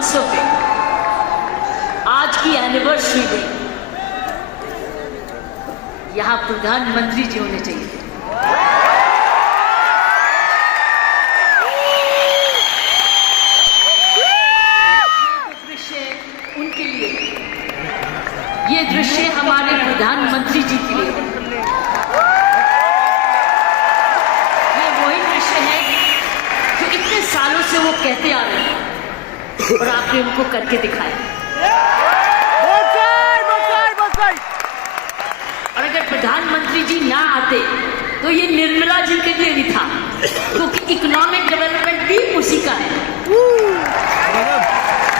महोत्सव पे आज की एनिवर्सरी में यहाँ प्रधानमंत्री जी होने चाहिए थे। दृश्य उनके लिए, ये दृश्य हमारे प्रधानमंत्री जी के लिए, ये वही दृश्य है जो इतने सालों से वो कहते आ रहे हैं और आपने उनको करके दिखाया। और अगर प्रधानमंत्री जी ना आते तो ये निर्मला जी के लिए भी था, क्योंकि इकोनॉमिक डेवलपमेंट भी उसी का है।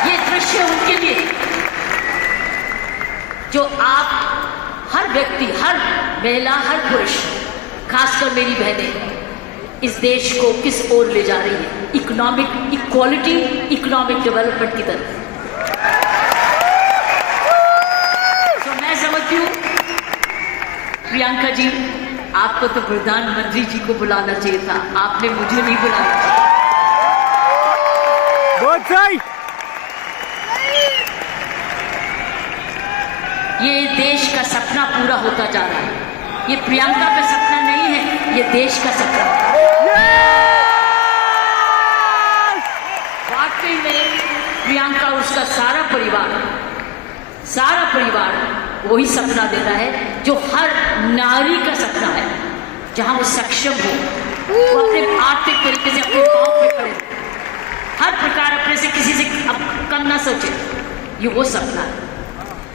ये दृश्य उनके लिए जो आप हर व्यक्ति, हर महिला, हर पुरुष, खासकर मेरी बहनें इस देश को किस ओर ले जा रही है, इकोनॉमिक इक्वालिटी, इकोनॉमिक डेवलपमेंट की तरफ। तो मैं समझती हूँ प्रियंका जी, आपको तो प्रधानमंत्री जी को बुलाना चाहिए था, आपने मुझे नहीं बुलाया। बहुत सही। ये देश का सपना पूरा होता जा रहा है। ये प्रियंका का सपना नहीं है, ये देश का सपना है। वाकई में प्रियंका, उसका सारा परिवार वही सपना देता है जो हर नारी का सपना है, जहां वो सक्षम हो, वो अपने आर्थिक तरीके से अपने पांव पे खड़े हो, हर प्रकार अपने से किसी से कम ना सोचे। ये वो सपना है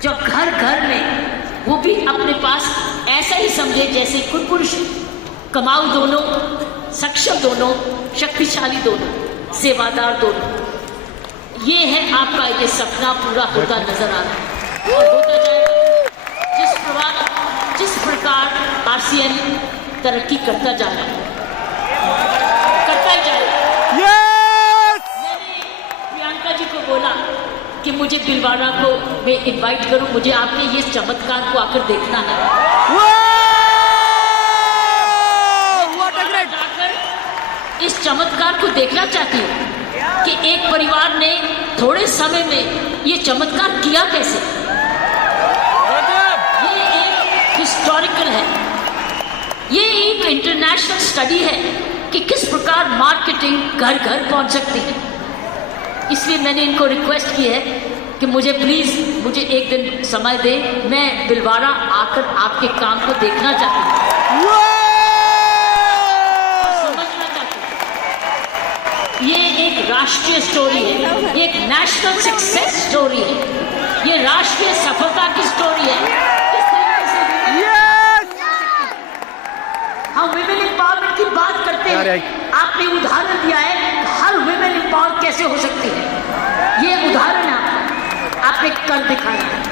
जो घर घर में वो भी अपने पास ऐसा ही समझे जैसे खुद पुरुष, कमाऊ दोनों, सक्षम दोनों, शक्तिशाली दोनों, सेवादार दोनों। ये है आपका ये सपना पूरा होता नजर आ रहा है और होता जाएगा। जिस प्रकार आरसीएन तरक्की करता जा रहा है, करता ही जाएगा। मैंने प्रियंका जी को बोला कि मुझे भिलवाड़ा को मैं इनवाइट करूं, मुझे आपने ये चमत्कार को आकर देखना है। जाकर इस चमत्कार को देखना चाहती हूँ कि एक परिवार ने थोड़े समय में ये चमत्कार किया कैसे। हिस्टोरिकल है, ये एक इंटरनेशनल स्टडी है कि किस प्रकार मार्केटिंग घर घर पहुंच सकती है। इसलिए मैंने इनको रिक्वेस्ट की है कि मुझे मुझे एक दिन समय दे, मैं भिलवाड़ा आकर आपके काम को देखना चाहती हूँ, समझना चाहती हूँ। ये एक राष्ट्रीय स्टोरी है, ये एक नेशनल सक्सेस स्टोरी है, ये राष्ट्रीय सफलता की स्टोरी है। हम विमेन एम्पावरमेंट की बात करते हैं, आपने उदाहरण दिया है हर विमेन एम्पावर कैसे हो सकती है, ये उदाहरण है आपने कर दिखाया है।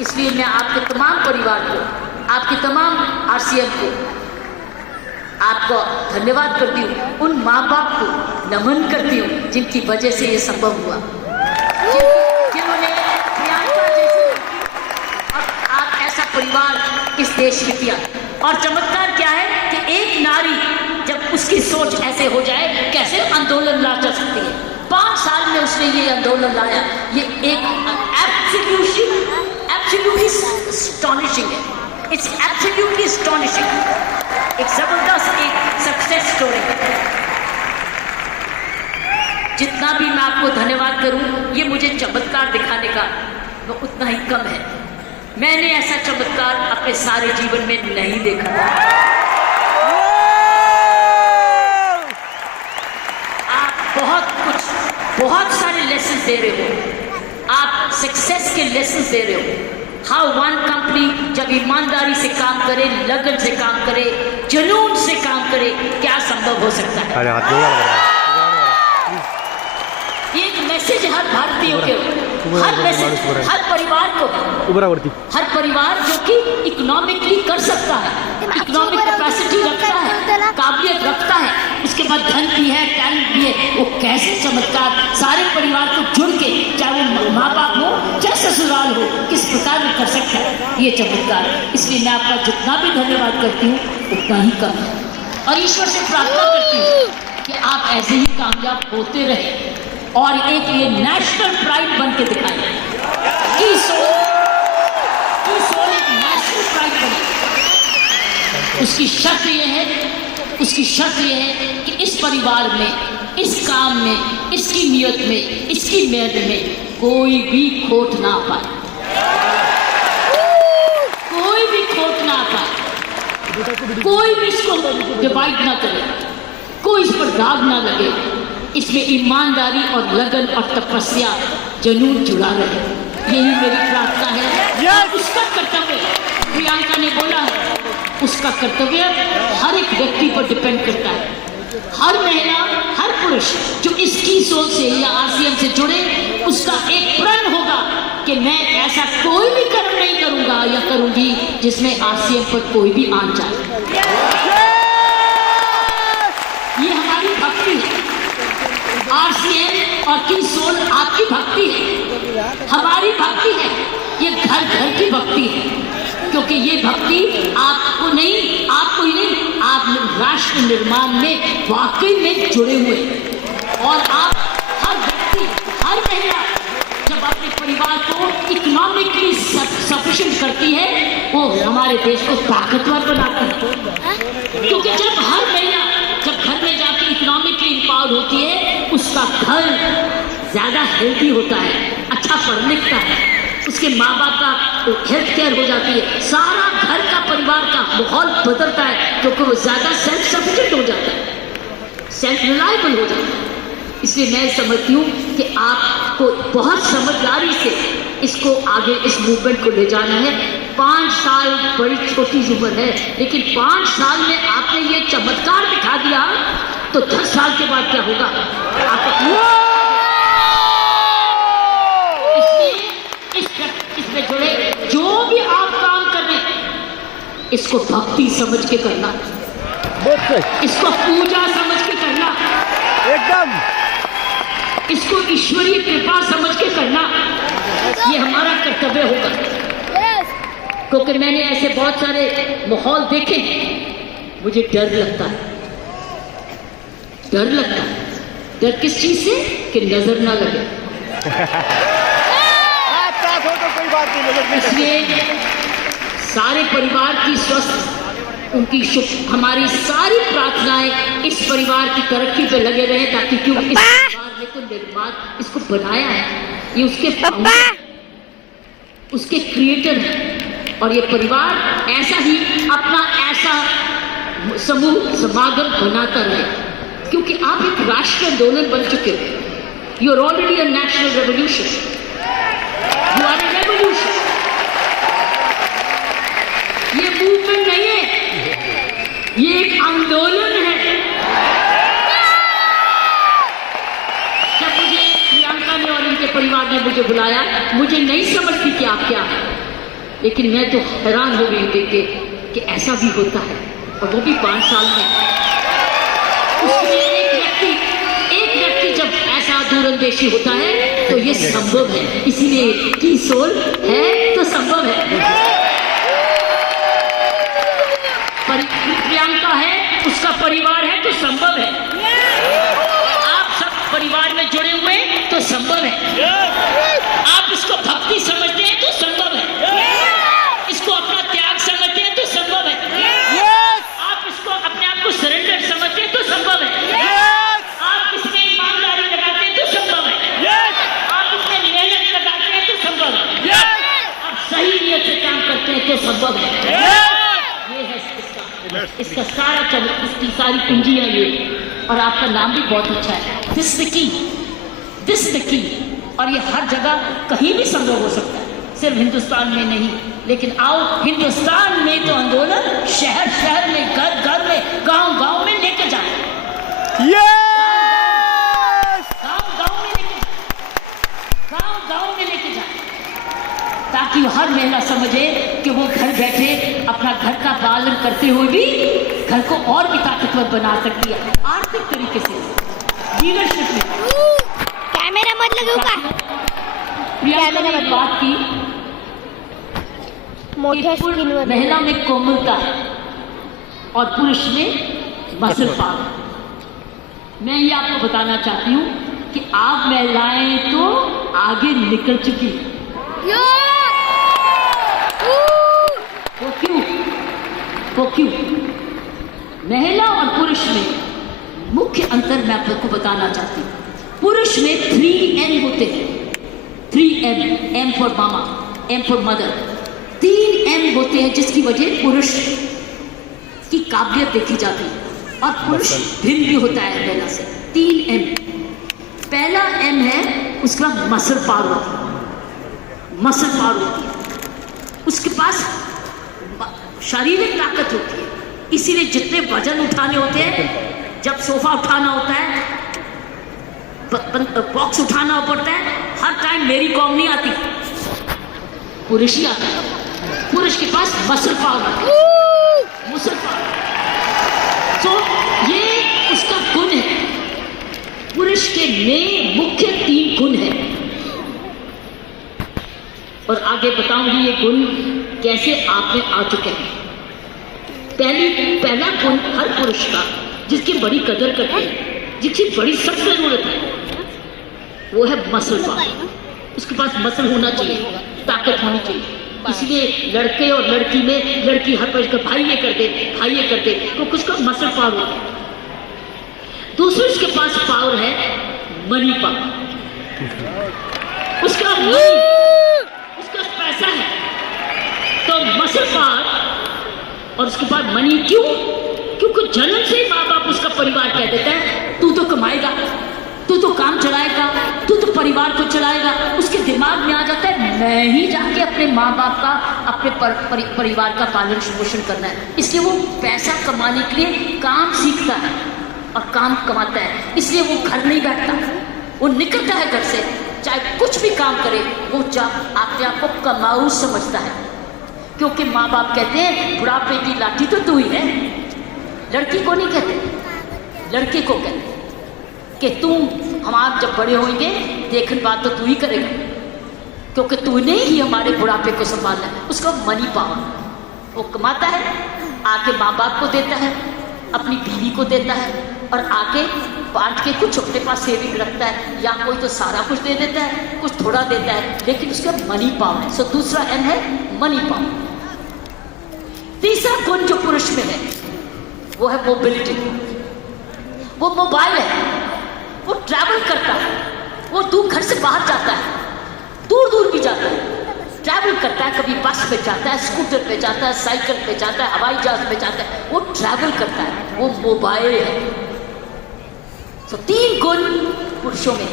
इसलिए मैं आपके तमाम परिवार को, आपके तमाम आरसीएन को आपको धन्यवाद करती हूँ, उन माँ बाप को नमन करती हूँ जिनकी वजह से ये संभव हुआ, जिन्होंने प्रियंका जैसे और आप ऐसा परिवार इस देश में किया। और चमत्कार क्या है कि एक नारी जब उसकी सोच ऐसे हो जाए, कैसे आंदोलन ला जा सकती है। 5 साल में उसने ये आंदोलन लाया, ये एक एब्सोल्युटली एस्टॉनिशिंग है, इट्स एब्सोल्युटली एस्टॉनिशिंग, एक जबरदस्त एक सक्सेस स्टोरी है। जितना भी मैं आपको धन्यवाद करूं, ये मुझे चमत्कार दिखाने का वो उतना ही कम है। मैंने ऐसा चमत्कार अपने सारे जीवन में नहीं देखा था। आप बहुत सारे लेसन दे रहे हो, आप सक्सेस के लेसन दे रहे हो। हाउ वन कंपनी जब ईमानदारी से काम करे, लगन से काम करे, जुनून से काम करे, क्या संभव हो सकता है। ये एक मैसेज हर भारतीयों के, हर मैसेज हर परिवार को, हर परिवार जो कि इकोनॉमिकली कर सकता है, इकोनॉमिक कैपेसिटी रखता है, काबिलियत रखता है, उसके बाद धन भी है, टैलेंट भी है, वो कैसे चमत्कार सारे परिवार को जुड़ के, चाहे वो माँ बाप हो चाहे ससुराल हो, किस प्रकार में कर सकता है ये चमत्कार। इसलिए मैं आपका जितना भी धन्यवाद करती हूँ उतना ही कम है और ईश्वर से प्रार्थना करती हूँ कि आप ऐसे ही कामयाब होते रहे। और एक ये नेशनल प्राइड बन के दिखाए की सोल एक नेशनल प्राइड बने। उसकी शर्त ये है कि इस परिवार में, इस काम में, इसकी नियत में, इसकी मेहनत में कोई भी खोट ना पाए, कोई भी खोट ना पाए, कोई भी इसको डिवाइड ना करे, कोई इस पर दाग ना लगे। इसमें ईमानदारी और लगन और तपस्या जरूर जुड़ा रहे, यही मेरी प्रार्थना है। और उसका कर्तव्य, प्रियंका ने बोला है, उसका कर्तव्य हर एक व्यक्ति पर डिपेंड करता है। हर महिला, हर पुरुष जो इसकी सोच से या आरसीएम से जुड़े, उसका एक प्रण होगा कि मैं ऐसा कोई भी कर्म नहीं करूंगा या करूंगी जिसमें आरसीएम पर कोई भी आन जाए। ये हमारी भक्ति है। आरसीएम और की सोल आपकी भक्ति है, हमारी भक्ति है। ये घर घर की भक्ति है, क्योंकि ये भक्ति आपको ही नहीं, आप राष्ट्र निर्माण में वाकई में जुड़े हुए। और आप हर व्यक्ति, हर महिला जब अपने परिवार को इकोनॉमिकली सफिशिएंट करती है, वो हमारे देश को ताकतवर बनाती है। क्योंकि जब हर महिला जब घर में जाकर इकोनॉमिकली इंपावर्ड होती है, उसका घर ज्यादा हेल्दी होता है, अच्छा पढ़ लिखता है, उसके माँ बाप का हेल्थ केयर हो जाती है, सारा घर का परिवार का माहौल बदलता है, क्योंकि वो ज्यादा सेल्फ सफिशिएंट हो जाता है, सेल्फ रिलायबल हो जाता है। इसलिए मैं समझती हूँ कि आपको बहुत समझदारी से इसको आगे, इस मूवमेंट को ले जाना है। 5 साल बड़ी छोटी उम्र है, लेकिन 5 साल में आपने ये चमत्कार दिखा दिया, तो 10 साल के बाद क्या होगा आप इसमें जुड़े। जो भी आप काम कर रहे हैं, इसको भक्ति समझ के करना, इसको पूजा समझ के करना, एकदम इसको ईश्वरीय कृपा समझ के करना, ये हमारा कर्तव्य होगा। क्योंकि मैंने ऐसे बहुत सारे माहौल देखे, मुझे डर लगता है। डर किस चीज से? कि नजर ना लगे। इसलिए सारे परिवार की स्वस्थ, उनकी हमारी सारी प्रार्थनाएं इस परिवार की तरक्की पे लगे रहे, ताकि क्यों इस परिवार ने तो निर्माण इसको बनाया है, ये उसके क्रिएटर है। और ये परिवार ऐसा ही अपना ऐसा समूह समागम बनाता रहे, क्योंकि आप एक राष्ट्रीय आंदोलन बन चुके हो। You are already a national revolution, you are a revolution. ये मूवमेंट नहीं है, ये एक आंदोलन है। जब मुझे प्रियंका ने और इनके परिवार ने मुझे बुलाया, मुझे नहीं समझती कि आप क्या है, लेकिन मैं तो हैरान हो गई देख के कि ऐसा भी होता है, और वो भी 5 साल में। उसमें एक व्यक्ति जब ऐसा दूरंदेशी होता है तो ये संभव है। इसीलिए की सोल है तो संभव है। प्रियंका है, उसका परिवार है तो संभव है। आप सब परिवार में जुड़े हुए तो संभव है। आप इसको भक्ति समझते हैं तो संभव है। इसको अपना त्याग समझते हैं तो संभव है। आप इसको अपने आप को सरेंडर समझते हैं तो संभव है। आप इसमें ईमानदारी लगाते हैं तो संभव है। आप इसमें मेहनत लगाते हैं तो संभव है। आप सही नियत से काम करते हैं तो संभव है। ये है इसका सारा इसकी सारी कुंजियां ये। और आपका नाम भी बहुत अच्छा है, दिस द की। और ये हर जगह कहीं भी संभव हो सकता है, सिर्फ हिंदुस्तान में नहीं। लेकिन आओ, हिंदुस्तान में तो आंदोलन शहर शहर में, घर घर में, गांव गांव में लेके जाए। गांव में लेके जाए, ताकि हर महिला समझे कि वो घर बैठे अपना घर का पालन करते हुए भी घर को और भी ताकतवर बना सकती है, आर्थिक तरीके से, लीडरशिप में। कैमरा मत लगाओ। प्रियंका ने बात की, महिला में कोमलता है और पुरुष में मसल पावर। मैं ये आपको बताना चाहती हूँ कि आप महिलाएं तो आगे निकल चुकी हैं। वो क्यों? महिला और पुरुष में मुख्य अंतर मैं आपको बताना चाहती हूँ। पुरुष में 3M होते हैं। 3M, M for mama, M for mother. 3M होते हैं जिसकी वजह पुरुष की काबिलियत देखी जाती है और पुरुष भिन्न भी होता है महिला से। 3M। पहला M है उसका मसल पावर होती है, मसल पावर होती है, उसके पास शारीरिक ताकत होती है। इसीलिए जितने वजन उठाने होते हैं, जब सोफा उठाना होता है, बॉक्स उठाना पड़ता है, हर टाइम मेरी कॉम नहीं आती, पुरुष ही आता है। पुरुष के पास मसल पावर आती है, मसल पावर। तो ये उसका गुण है। पुरुष के में मुख्य 3 गुण है और आगे बताऊंगी ये गुण कैसे आप में आ चुके हैं। पहला गुण हर पुरुष का जिसकी बड़ी कदर करते हैं, जिसकी बड़ी सख्त जरूरत है, वो है मसल पावर। उसके पास मसल होना चाहिए, ताकत होनी चाहिए। इसलिए लड़के और लड़की में लड़की हर पर भाई ये कर दे तो कुछ का मसल पावर होता है। दूसरे उसके पास पावर है मनी पावर। उसका पैसा है तो मसल पावर और उसके बाद मनी। क्योंकि जन्म से ही माँ बाप उसका परिवार कह देता है तू तो कमाएगा, तू तो काम चलाएगा, तू तो परिवार को चलाएगा। उसके दिमाग में आ जाता है मैं ही जाके अपने माँ बाप का, अपने परिवार का पालन पोषण करना है। इसलिए वो पैसा कमाने के लिए काम सीखता है और काम कमाता है। इसलिए वो घर नहीं बैठता, वो निकलता है घर से, चाहे कुछ भी काम करे, वो अपने आप को कमाऊ समझता है। क्योंकि माँ बाप कहते हैं बुढ़ापे की लाठी तो तू ही है। लड़की को नहीं कहते, लड़के को कहते कि तू हमारे जब बड़े होंगे देखने बात तो तू ही करेगा, क्योंकि तूने ही हमारे बुढ़ापे को संभालना है। उसका मनी पावर, वो कमाता है, आके माँ बाप को देता है, अपनी बीवी को देता है और आके बांट के कुछ अपने पास सेविंग रखता है, या कोई तो सारा कुछ दे देता है, कुछ थोड़ा देता है, लेकिन उसका मनी पावर है। सो दूसरा एम है मनी पावर। तीसरा गुण जो पुरुष में है वो है मोबिलिटी। वो मोबाइल है, वो ट्रैवल करता है, वो दूर घर से बाहर जाता है, दूर दूर भी जाता है, ट्रैवल करता है। कभी बस पे जाता है, स्कूटर पे जाता है, साइकिल पे जाता है, हवाई जहाज पे जाता है, वो ट्रैवल करता है, वो मोबाइल है। तो 3 गुण पुरुषों में है।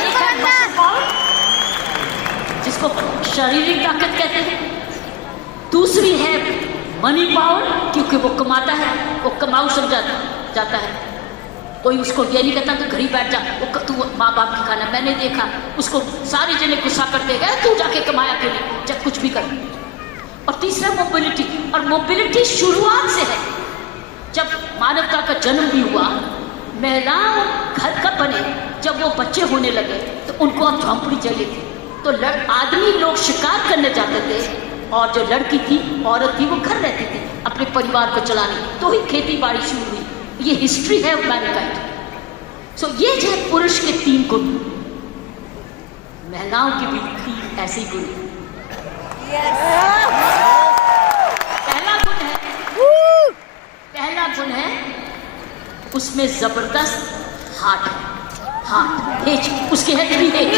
एक है मसल पावर जिसको शारीरिक ताकत कहते हैं, दूसरी है मनी पावर क्योंकि वो कमाता है, वो कमाऊ समझा जाता है। कोई उसको ये नहीं कहता तो घर ही बैठ जा, वो तू माँ बाप की खाना। मैंने देखा उसको सारे जने गुस्सा करते गए तू जाके कमाया क्यों नहीं, जब कुछ भी कर। और तीसरा मोबिलिटी, और मोबिलिटी शुरुआत से है। जब मानवता का जन्म भी हुआ, महिलाओं घर का बने, जब वो बच्चे होने लगे तो उनको अब झोंपड़ी चाहिए थी, तो आदमी लोग शिकार करने जाते थे और जो लड़की थी, औरत थी, वो घर रहती थी अपने परिवार को चलाने। तो ही खेती बाड़ी शुरू हुई। ये हिस्ट्री है मैनकाइंड। सो ये जो है पुरुष के 3 गुण, महिलाओं की भी 3 ऐसे गुण। पहला गुण है उसमें जबरदस्त हार्ट एज, उसके है 3H।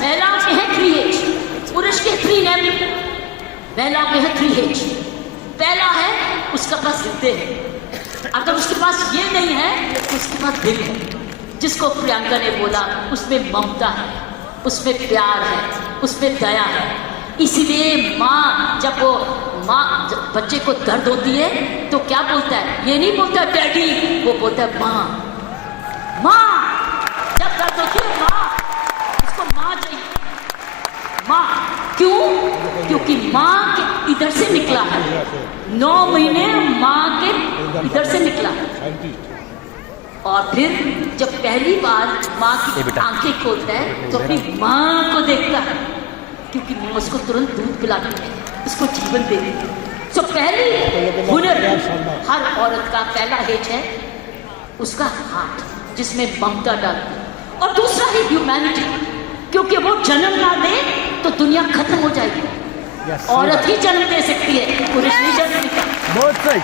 महिलाओं के है 3H, पुरुष के 3M, महिलाओं के है 3H। पहला है उसका पास हृदय है। अगर उसके पास ये नहीं है तो उसके पास दिल है, जिसको प्रियंका ने बोला उसमें ममता है, उसमें प्यार है, उसमें दया है। इसीलिए माँ जब बच्चे को दर्द होती है तो क्या बोलता है, ये नहीं बोलता डैडी, वो बोलता है माँ। जब दर्द होती है माँ, उसको माँ चाहिए। माँ क्यों? क्योंकि माँ के इधर से निकला है, 9 महीने माँ के इधर से निकला है। और फिर जब पहली बार माँ की आंखें खोलता है तो अपनी माँ को देखता है, क्योंकि माँ उसको तुरंत दूध पिलाती है, उसको जीवन दे देती है। तो पहली हुनर हर औरत का पहला हेज है उसका हार्ट जिसमें ममता डालती है, और दूसरा है ह्यूमैनिटी, क्योंकि वो जन्म ना दे तो दुनिया खत्म हो जाएगी। औरत ही जन्म दे सकती है, पुरुष नहीं जन्म देता। बहुत सही।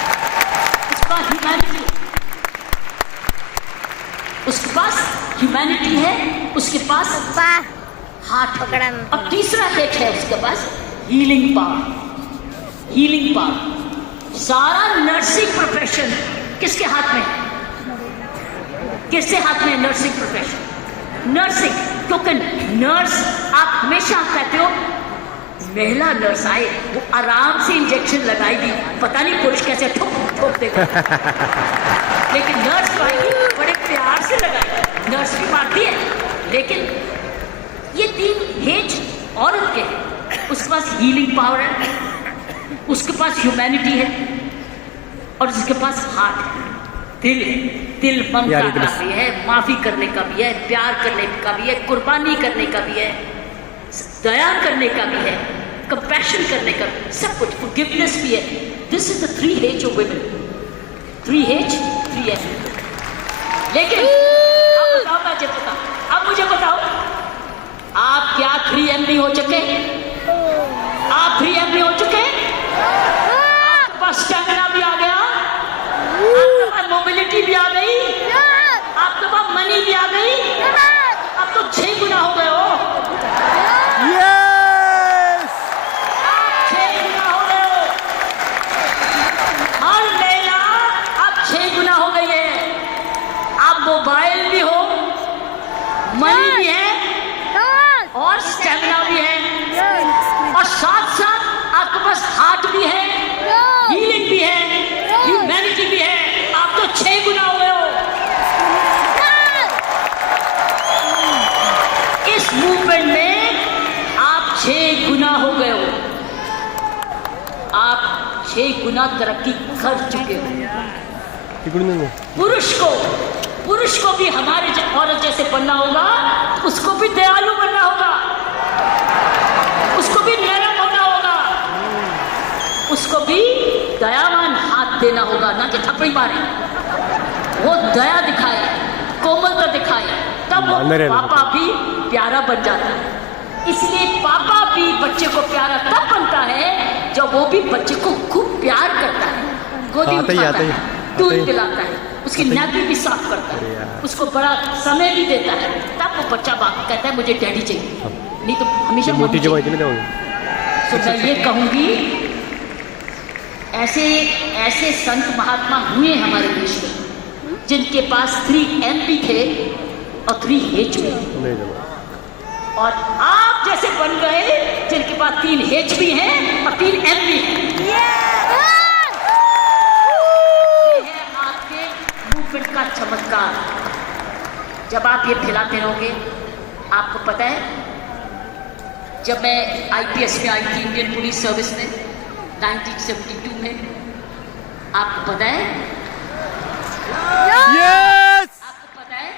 उसका ह्यूमैनिटी, उसके पास ह्यूमैनिटी है, उसके पास हार्ट पकड़ा। अब तीसरा हेट है उसके पास हीलिंग पावर। हीलिंग पावर, सारा नर्सिंग प्रोफेशन किसके हाथ में? किसके हाथ में नर्सिंग प्रोफेशन? नर्सिंग, क्योंकि नर्स, आप हमेशा कहते हो महिला नर्स आए वो आराम से इंजेक्शन लगाएगी, पता नहीं पुरुष कैसे ठोक ठोक देगा। लेकिन नर्स आएगी बड़े प्यार से लगाएगी, नर्स भी मारती है। लेकिन ये 3 हेज औरत के हैं। उसके पास हीलिंग पावर है, उसके पास ह्यूमैनिटी है, और उसके पास हार्ट है, दिल है। दिल ममता का भी है, माफी करने का भी है, प्यार करने का भी है, कुर्बानी करने का भी है, दया करने का भी है, कंपैशन करने का, सब कुछ, फॉरगिवनेस भी है। This is the 3 H's of women. 3 H's, 3 M. लेकिन अब बताओ, मुझे बताओ, अब मुझे बताओ, आप क्या 3M नहीं हो चुके? आप 3M नहीं हो चुके? आपके पास स्टैमिना भी आ गया, आपके पास मोबिलिटी भी आ गई, आपके पास मनी भी आ गई, अब तो 6 गुना हो गए हो। यस! आप 6 गुना हो गए हो। हर महिला अब 6 गुना हो गई है। आप मोबाइल भी हो, मनी भी है, और स्टैमिना भी है, और साथ साथ आपके पास हार्ट भी है, हीलिंग भी है, ह्यूमैनिटी भी है। आप तो 6 गुना हो गए हो। इस मूवमेंट में आप 6 गुना हो गए हो। आप 6 गुना तरक्की कर चुके हो। पुरुष को भी हमारे औरत जैसे बनना होगा, उसको भी दयालु बनना होगा, उसको भी नरम होना होगा, उसको भी दयावान हाथ देना होगा, ना कि थप्पड़ी मारे। वो दया दिखाए, कोमलता दिखाए, तब वो पापा भी प्यारा बन जाता है। इसलिए पापा भी बच्चे को प्यारा तब बनता है जब वो भी बच्चे को खूब प्यार करता है, गोदी उठाता है, दूध पिलाता है, उसकी नाभि भी साफ करता है, उसको बड़ा समय भी देता है, तब वो बच्चा कहता है मुझे डैडी चाहिए, नहीं तो हमेशा मोटी चाहिए। तो मैं ये कहूँगी, ऐसे संत महात्मा हुए हमारे देश में जिनके पास 3M भी थे और 3 हेच भी, और आप जैसे बन गए जिनके पास 3 हेच भी हैं और 3M भी हैं। का चमत्कार। जब आप ये खिलाते रहोगे, आपको पता है, जब मैं IPS में आई थी, इंडियन पुलिस सर्विस में 1972 में, आपको पता है? यस! आपको पता है?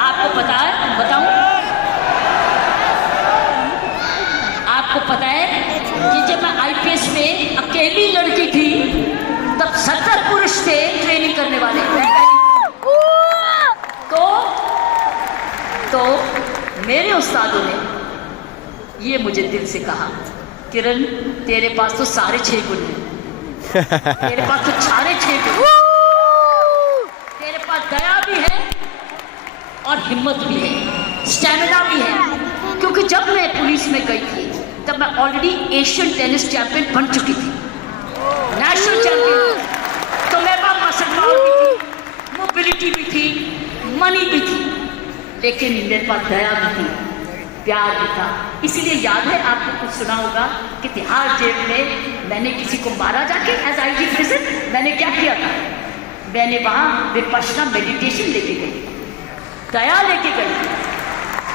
आपको पता है? बताऊं? आपको पता है कि जब मैं IPS में अकेली लड़की थी, तब 70 पुरुष थे ट्रेनिंग करने वाले। तो मेरे उस्तादों ने ये मुझे दिल से कहा, किरण तेरे पास तो सारे 6 गुण हैं, तेरे पास तो सारे 6 गुण, तेरे पास दया भी है और हिम्मत भी है, स्टैमिना भी है। क्योंकि जब मैं पुलिस में गई थी तब मैं ऑलरेडी एशियन टेनिस चैंपियन बन चुकी थी, नेशनल चैंपियन। तो मेरे पास मसल पावर भी थी, मोबिलिटी भी थी, मनी भी थी, लेकिन मेरे पास दया भी थी, प्यार भी था। इसीलिए याद है आपको, कुछ सुना होगा कि तिहाड़ जेल में मैंने किसी को मारा जाके, एज IG प्रिजन। मैंने क्या किया था? मैंने वहाँ विपश्यना मेडिटेशन लेके गई, दया लेके गई,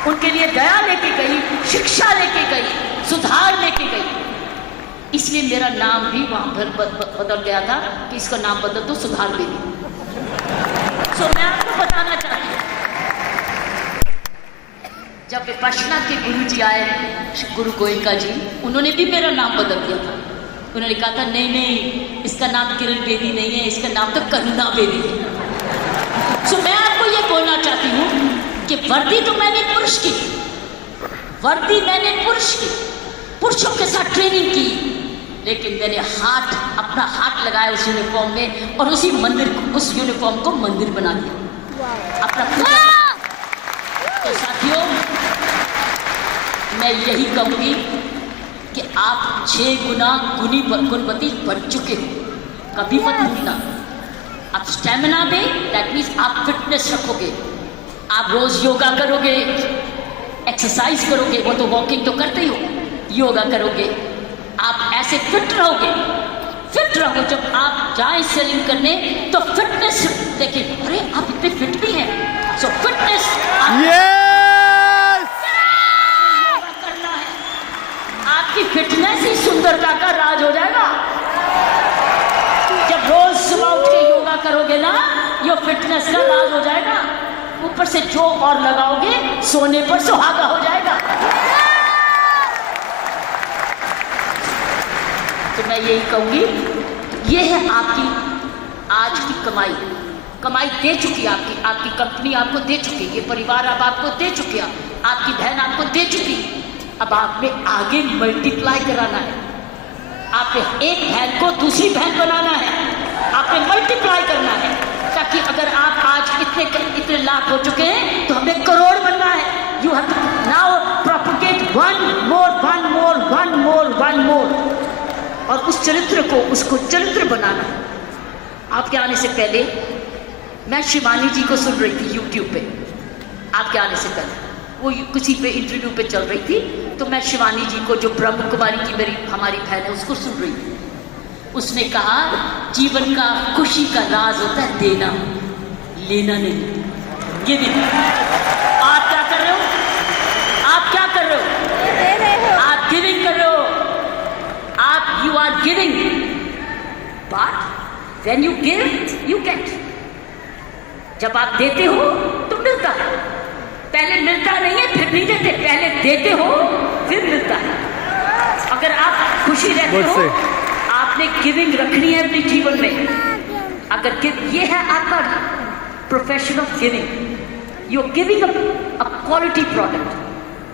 उनके लिए दया लेके गई, शिक्षा लेके गई, सुधार लेके गई। इसलिए मेरा नाम भी वहाँ बदल गया था कि इसका नाम बदल दो, सुधार देवी। सो मैं आपको बताना चाहती हूँ, जब विपश्यना के गुरु जी आए, गुरु गोयनका जी, उन्होंने भी मेरा नाम बदल दिया था। उन्होंने कहा था नहीं नहीं, इसका नाम किरण बेदी नहीं है, इसका नाम तो करुणा बेदी है। सो मैं आपको ये बोलना चाहती हूँ कि वर्दी तो मैंने पुरुष की, वर्दी मैंने पुरुष की, पुरुषों के साथ ट्रेनिंग की, लेकिन मैंने अपना हाथ लगाया उस यूनिफॉर्म में और उसी मंदिर को, उस यूनिफॉर्म को मंदिर बना दिया अपना पूजा। तो साथियों, मैं यही कहूँगी कि आप 6 गुना गुणवती बन चुके हो, कभी मत भूलना। आप स्टेमिना में, दैट मीन्स आप फिटनेस रखोगे, आप रोज योगा करोगे, एक्सरसाइज करोगे, वो तो वॉकिंग तो करते ही हो, योगा करोगे, आप ऐसे फिट रहोगे। फिट रहो, जब आप जाए सेलिंग करने तो फिटनेस देखिए, अरे आप इतने फिट भी हैं, सो फिटनेस करना है। आपकी फिटनेस ही सुंदरता का राज हो जाएगा। जब रोज सुबह उठ के योगा करोगे ना, ये फिटनेस का राज हो जाएगा। ऊपर से जो और लगाओगे, सोने पर सुहागा हो जाएगा। तो मैं यही कहूंगी, ये है आपकी आज की कमाई। कमाई दे चुकी है आपकी कंपनी आपको दे चुकी, ये परिवार अब आपको दे चुके, आपकी बहन आपको दे चुकी। अब आपने आगे मल्टीप्लाई कराना है, आपने एक बहन को दूसरी बहन बनाना है, आपने मल्टीप्लाई करना है, ताकि अगर आप आज इतने लाख हो चुके हैं तो हमें करोड़ बनना है। You have to now propagate one more, और उस चरित्र को, उसको चरित्र बनाना है। आपके आने से पहले मैं शिवानी जी को सुन रही थी यूट्यूब पे, आपके आने से पहले वो किसी पे इंटरव्यू पे चल रही थी, तो मैं शिवानी जी को, जो ब्रह्म कुमारी की हमारी बहन है, उसको सुन रही थी। उसने कहा जीवन का खुशी का राज होता है देना, लेना नहीं। गिविंग। आप क्या कर रहे हो? आप क्या कर रहे हो? आप गिविंग कर रहे हो, आप you are giving, but when you give you get. जब आप देते हो तो मिलता है, पहले मिलता नहीं है फिर नहीं देते, पहले देते हो फिर मिलता है। अगर आप खुशी रहते हो, आपने गिविंग रखनी है अपने जीवन में। अगर ये है आपका profession of giving, you are giving a quality product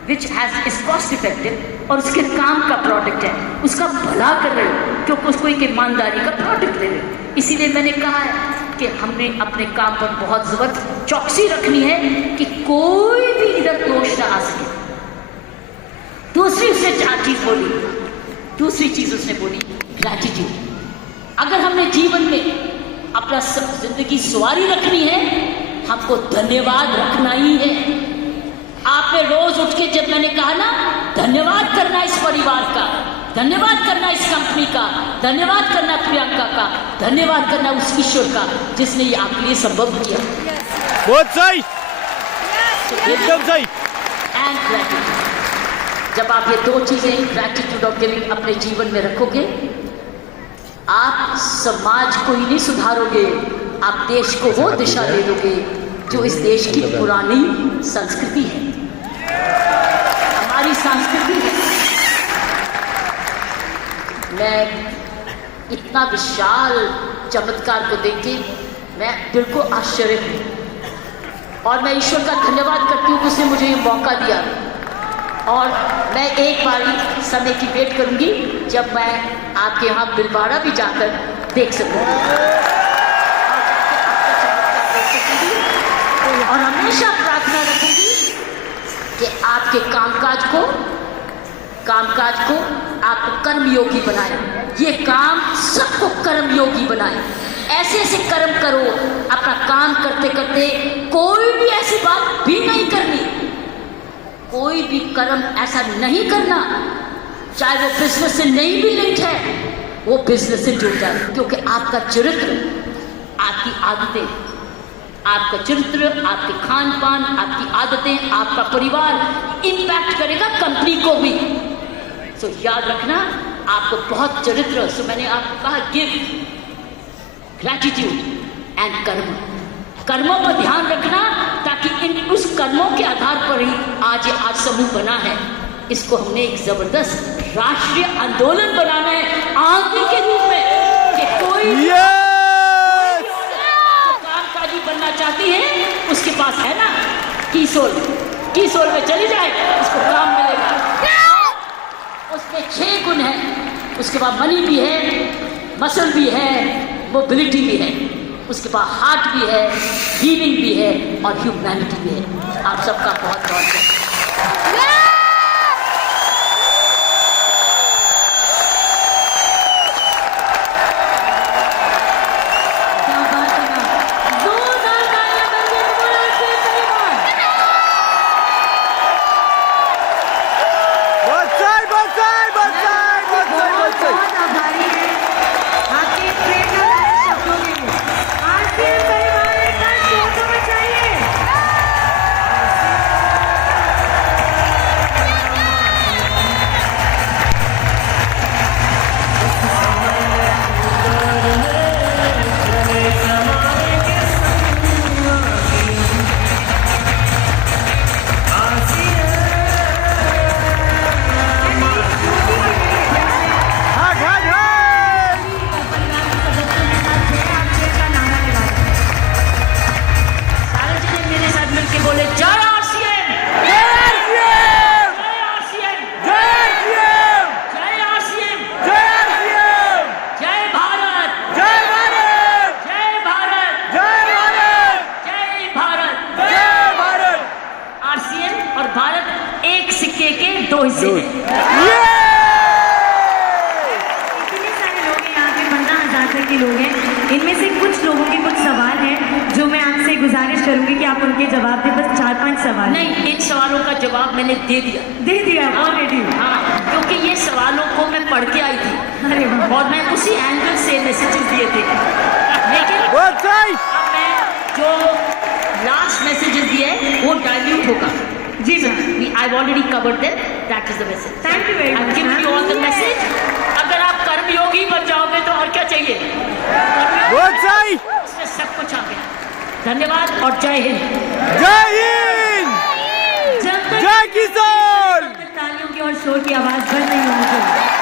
which is cost effective, और उसके काम का प्रोडक्ट है, उसका भला कर रहे हो, क्योंकि उसको एक ईमानदारी का प्रोडक्ट दे रहे हो। इसीलिए मैंने कहा है कि हमने अपने काम पर बहुत जबरदस्त चौकसी रखनी है कि कोई भी इधर दोष ना आ सके। दूसरी उसने चीज उसने बोली ग्रैटिट्यूड। अगर हमने जीवन में अपना जिंदगी सवारी रखनी है, हमको धन्यवाद रखना ही है। आपने रोज उठ के, जब मैंने कहा ना, धन्यवाद करना इस परिवार का, धन्यवाद करना इस कंपनी का, धन्यवाद करना प्रियंका का, धन्यवाद करना उस ईश्वर का जिसने ये आपके लिए संभव किया। बहुत सही, एकदम सही। And gratitude. जब आप ये दो चीजें, ग्रैटिट्यूड और गिविंग, अपने जीवन में रखोगे, आप समाज को ही नहीं सुधारोगे, आप देश को वो दिशा दे दोगे जो इस देश की पुरानी संस्कृति है, हमारी संस्कृति है। मैं इतना विशाल चमत्कार को देख के मैं बिल्कुल आश्चर्य हूँ, और मैं ईश्वर का धन्यवाद करती हूँ कि उसने मुझे ये मौका दिया। और मैं एक बारी समय की वेट करूँगी जब मैं आपके यहाँ बिलवाड़ा भी जाकर देख सकूँगी, और हमेशा प्रार्थना रखूँगी कि आपके कामकाज को आपको कर्मयोगी बनाए, ये काम सबको कर्मयोगी बनाए। ऐसे ऐसे कर्म करो, अपना काम करते करते कोई भी ऐसी बात भी नहीं करनी, कोई भी कर्म ऐसा नहीं करना, चाहे वो बिजनेस से नहीं भी लिंक है, वो बिजनेस से जुड़ जाए। क्योंकि आपका चरित्र, आपकी आदतें, आपका चरित्र, आपके खान पान, आपकी आदतें, आपका परिवार इम्पैक्ट करेगा कंपनी को भी। सो याद रखना, आपको बहुत चरित्र। सो मैंने आपको कहा गिव, ग्रैटिट्यूड एंड कर्म। कर्मों पर ध्यान रखना, ताकि उस कर्मों के आधार पर ही आज समूह बना है। इसको हमने एक जबरदस्त राष्ट्रीय आंदोलन बनाना है आगे के रूप में कि कोई Yes! जो कामकाजी बनना चाहती है उसके पास है ना कीसोल में चली जाए, उसको काम मिलेगा। उसमें 6 गुण है, उसके बाद मनी भी है, मसल भी है, मोबिलिटी भी है, उसके बाद हार्ट भी है, हीलिंग भी है और ह्यूमैनिटी भी है। आप सबका बहुत बहुत बोले जय आरसीएम, जय आरसीएम, जय आरसीएम, जय आरसीएम, जय आरसीएम, जय भारत, जय भारत, जय भारत, जय भारत, जय भारत, जय भारत। आरसीएम और भारत एक सिक्के के 2 हिस्से हैं। इतने सारे लोग हैं यहाँ पे, 15,000 के लोग हैं। इनमें से कुछ लोगों के कुछ सवाल हैं जो मैं आपसे गुजारिश करूंगी कि आप उनके जवाब दें। बस 4-5 सवाल। नहीं, इन सवालों का जवाब मैंने दे दिया ऑलरेडी। हाँ, क्योंकि ये सवालों को मैं पढ़ के आई थी। अरे वाह। और मैं उसी एंगल से मैसेजेस दिए थे, लेकिन Both sides! अब मैं जो लास्ट मैसेजेस दिए वो डाइल्यूट होगा। जी ma'am, I already covered that, that is the message. Thank you very much, give ma'am. You all the message. अगर आप कर्मयोगी बन जाओगे तो और क्या चाहिए? Both sides! इसमें सब कुछ आ गया। धन्यवाद और जय हिंद। जय हिंद! जब तक जय किसान! तालियों की और शोर की आवाज बंद नहीं होनी चाहिए।